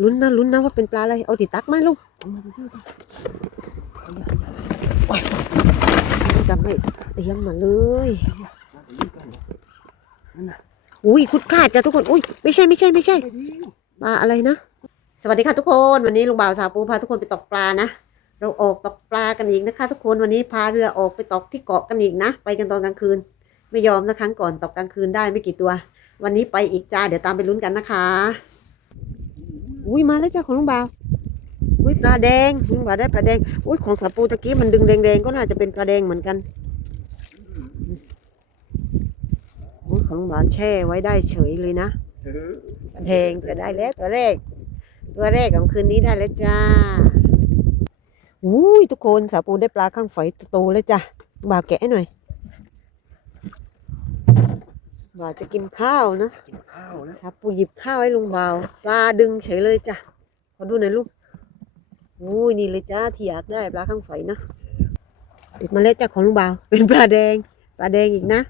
ลุ้นนะลุ้นนะว่าเป็นปลาอะไร เอาติดตักไหมลุงเอามาดูดิเอาอย่าเอาอย่าโอ้ยจำไม่เตรียมมาเลยอุ้ยคุดคาดจ้ะทุกคน อุ้ยไม่ใช่ไม่ใช่ไม่ใช่ปลาอะไรนะ สวัสดีค่ะทุกคน วันนี้ลุงบ่าวสาวปูพาทุกคนไปตกปลานะ เราออกตกปลากันอีกนะคะ ทุกคน วันนี้พาเรือออกไปตกที่เกาะกันอีกนะ ไปกันตอนกลางคืน ไม่ยอมนะครั้งก่อนตกกลางคืนได้ไม่กี่ตัว วันนี้ไปอีกจ้า เดี๋ยวตามไปลุ้นกันนะคะ อุ้ยมาแล้วจ้าของลุงบ่าวอุ้ยปลาแดงลุงบ่าวได้ปลาแดงอุ้ยของสาปูตะกี้มันดึงแดงๆก็น่าจะเป็นปลาแดงเหมือนกันอุ้ยของลุงบ่าวแช่ไว้ได้เฉยเลยนะเออแดงจะได้แล้วตัวแรก ตัวแรกของคืนนี้ได้แล้วจ้าอุ้ยทุกคนสาปูได้ปลาข้างฝอยโตแล้วจ้ะบ่าวแก้หน่อย บ่าวจะกินข้าวนะกินข้าวแล้วสาวปูหยิบข้าวให้ลุงบ่าวปลาดึงเฉยเลยจ้ะขอดูหน่อยลูกอุ้ยนี่เลยจ้าที่อยากได้ปลาข้างฝอยนะติดมาแล้วจ้ะของลุงบ่าวเป็นปลาแดงปลาแดงอีกนะ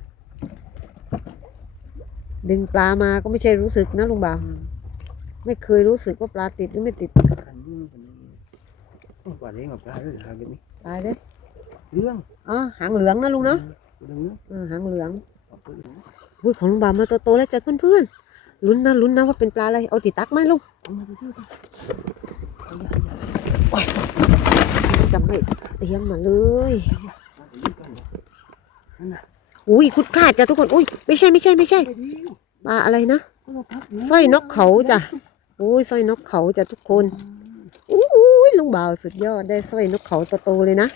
ดึงปลามาก็ไม่ใช่รู้สึกนะลุงบ่าวอืมไม่เคยรู้สึกว่าปลาติดหรือไม่ติดกันนู่นคนนี้โอ้ปลาเลี้ยงกับปลาด้วยเหรอครับแบบนี้ตายเลยเรื่องอ๋อหางเหลืองนะลุงเนาะเรื่องเนื้อเออหางเหลืองเอุ้ยของลุงบ่าวมาโตๆแล้วจ้ะเพื่อนๆลุ้นนะลุ้นนะว่าเป็นปลาอะไร เอาติดตักไหมลุงเอามาดูดิเอาอย่าเอาอย่าจำไม่เตรียมมาเลยอุ้ยคุดคาดจ้ะทุกคน อุ้ยไม่ใช่ไม่ใช่ไม่ใช่ปลาอะไรนะสร้อยนกเขาจ้ะอุ้ยสร้อยนกเขาจ้ะทุกคนอุ้ยลุงบ่าวสุดยอดได้สร้อยนกเขาโตๆเลยนะ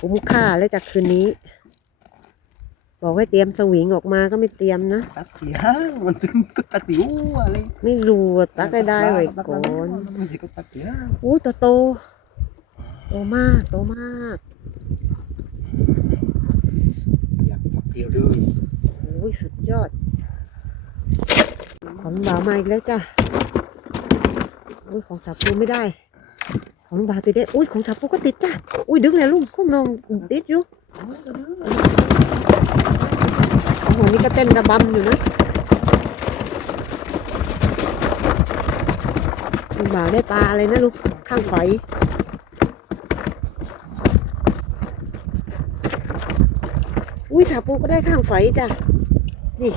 คุ้มค่าแล้วจากคืนนี้ บอกให้เตรียมสวิงออกมาก็ไม่เตรียมนะตักเสียมันถึงก็ตักติ๋วอะไรไม่รู้ว่าตักให้ได้ไว้ก่อนมันสิก็ตักเสียอู้โตโตโตมากโตมากอยากตักเดียวเลยโอ้ยสุดยอด ของบ่าวมาอีกแล้วจ้ะอุ้ยของสาปูไม่ได้ ของบ่าวติดได้อุ้ยของสาปูก็ติดจ้ะอุ้ยดึงเลยลุงคุ้มนองติดอยู่ เอามาดูดิของหัวนี้ก็เต้นระบำอยู่นะลุงบ่าวได้ปลาอะไรนะลูก ข้างไฟอุ้ยสาปูก็ได้ข้างไฟจ้ะ นี่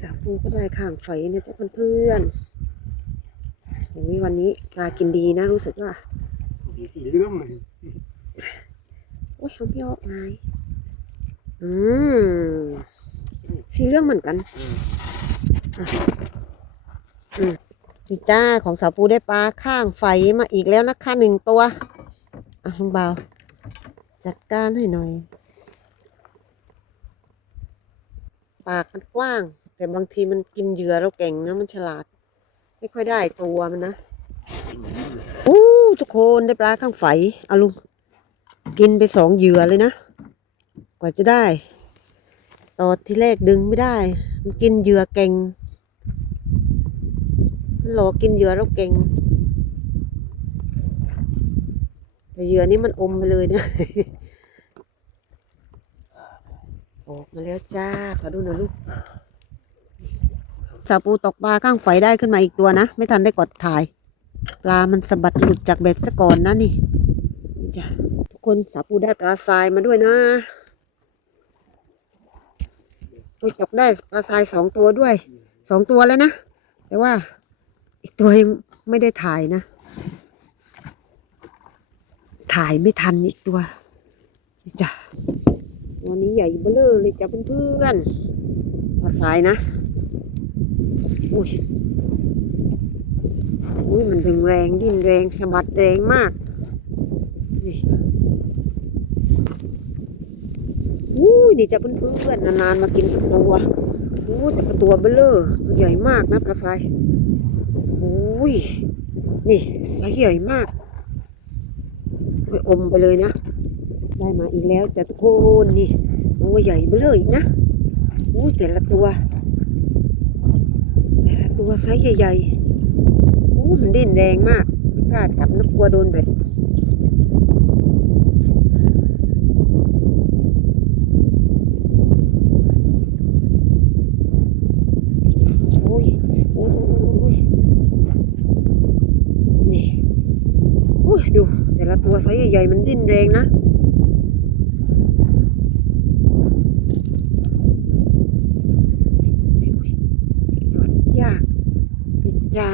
สาปูก็ได้ข้างไฟนะจ๊ะเพื่อนๆ อ้ยวันนี้ปลากินดีนะรู้สึกว่ามีสีเหลืองเลยโอ้ยเขาไม่ออกไงอืมสีเรื่องเหมือนกันอะอืมนี่จ้าของสาวปูได้ปลาข้างไฟมาอีกแล้วนะคะหนึ่งตัวอะลุงเบาจัดการให้หน่อย ปากมันกว้าง แต่บางทีมันกินเหยื่อเราเก่งนะมันฉลาด ไม่ค่อยได้ตัวมันนะอู้ทุกคนได้ปลาข้างไฟเอาลุงกินไปสองเหยื่อเลยนะ กว่าจะได้ ตอดที่แรกดึงไม่ได้ มันกินเหยื่อเก่งมันหลอกกินเหยื่อเราเก่งแต่เหยื่อนี้มันอมไปเลยนะออกมาแล้วจ้า ขอดูหน่อยลูก สาปูตกปลาข้างไฟได้ขึ้นมาอีกตัวนะ ไม่ทันได้กดถ่าย ปลามันสะบัดหลุดจากเบ็ดซะก่อนนะนี่นี่จ้ะทุกคนสาปูได้ปลาทรายมาด้วยนะโอ้ยตกได้ปลาทรายสองตัวด้วยสองตัวแล้วนะ แต่ว่าอีกตัวยังไม่ได้ถ่ายนะ ถ่ายไม่ทันอีกตัวนี่จ้ะวันนี้ใหญ่เบ้อเร่อเลยจ้ะเพื่อนๆปลาทรายนะ อุ้ยอุ้ยมันแรงแรงดิ้นแรงสะบัดแรงมากนี่อู้ยนี่จะเพื่อนๆนานๆมากินสักตัวอู้แต่กตัวเบลเลอร์ตัวใหญ่มากนะปลาทรายอู้ยนี่ไซส์ใหญ่มากไปอมไปเลยนะ ได้มาอีกแล้วแต่ทุกคนนี่ตัวใหญ่เบลเลอร์อีกนะอู้ยแต่ละตัว ตัวไซส์ใหญ่ๆอู้มันดิ้นแรงมากกล้าจับนักกลัวโดนเบ็ดโอ้ยโอ้ยนี่โอ้ยดู แต่ละตัวไซส์ใหญ่ๆมันดิ้นแรงนะ จ้า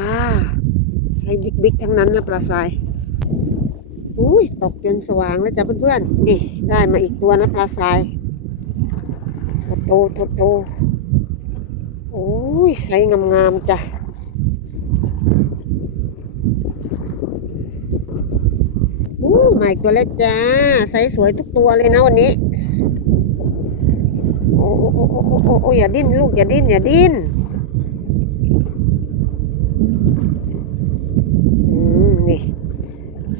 ไซส์บิ๊กๆทั้งนั้นนะปลาทรายอุ้ยตกจนสว่างแล้วจ้ะเพื่อนๆนี่ได้มาอีกตัวนะปลาทรายโตโตโตโอ้ยไซส์งามๆจ้ะอู้มาอีกตัวแล้วจ้าไซส์สวยทุกตัวเลยนะวันนี้โอ้โอ้โอ้โอ้โอ้โอ้โอ้อย่าดิ้นลูกอย่าดิ้นอย่าดิ้น อืมนี่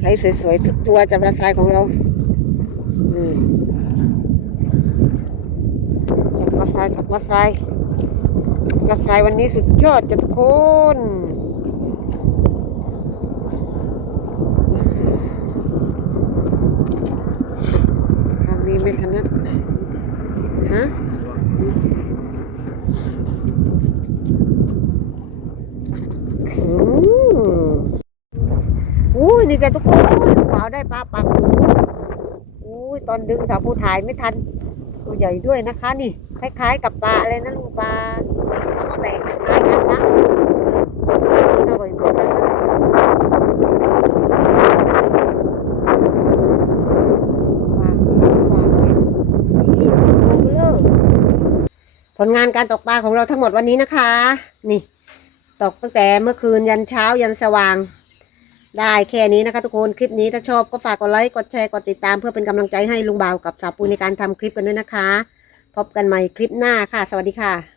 ไซส์สวยๆทุกตัวจักปลาทรายของเราอืมจับปลาทรายกับปลาทรายปลาทรายวันนี้สุดยอดจ้ะทุกคน ทางนี้ไม่ถนัดฮะ อืม อุ้ยนี่แต่ทุกคนว้าได้ปลาปากหูอุ้ยตอนดึงสาวผู้ถ่ายไม่ทัน ตัวใหญ่ด้วยนะคะนี่ คล้ายๆ กับปลาอะไรนะลูกปลาปลาหม้อแตกคล้ายกันนะอร่อยเหมือนกันนะปลาปลาเนี่ยนี่ตัวเลอผลงานการตกปลาของเราทั้งหมดวันนี้นะคะ นี่ ตกตั้งแต่เมื่อคืนยันเช้ายันสว่าง ได้แค่นี้นะคะทุกคนคลิปนี้ถ้าชอบก็ฝากกดไลค์กดแชร์กดติดตาม เพื่อเป็นกำลังใจให้ลุงบ่าวกับสาวปูในการทำคลิปกันด้วยนะคะ พบกันใหม่คลิปหน้าค่ะ สวัสดีค่ะ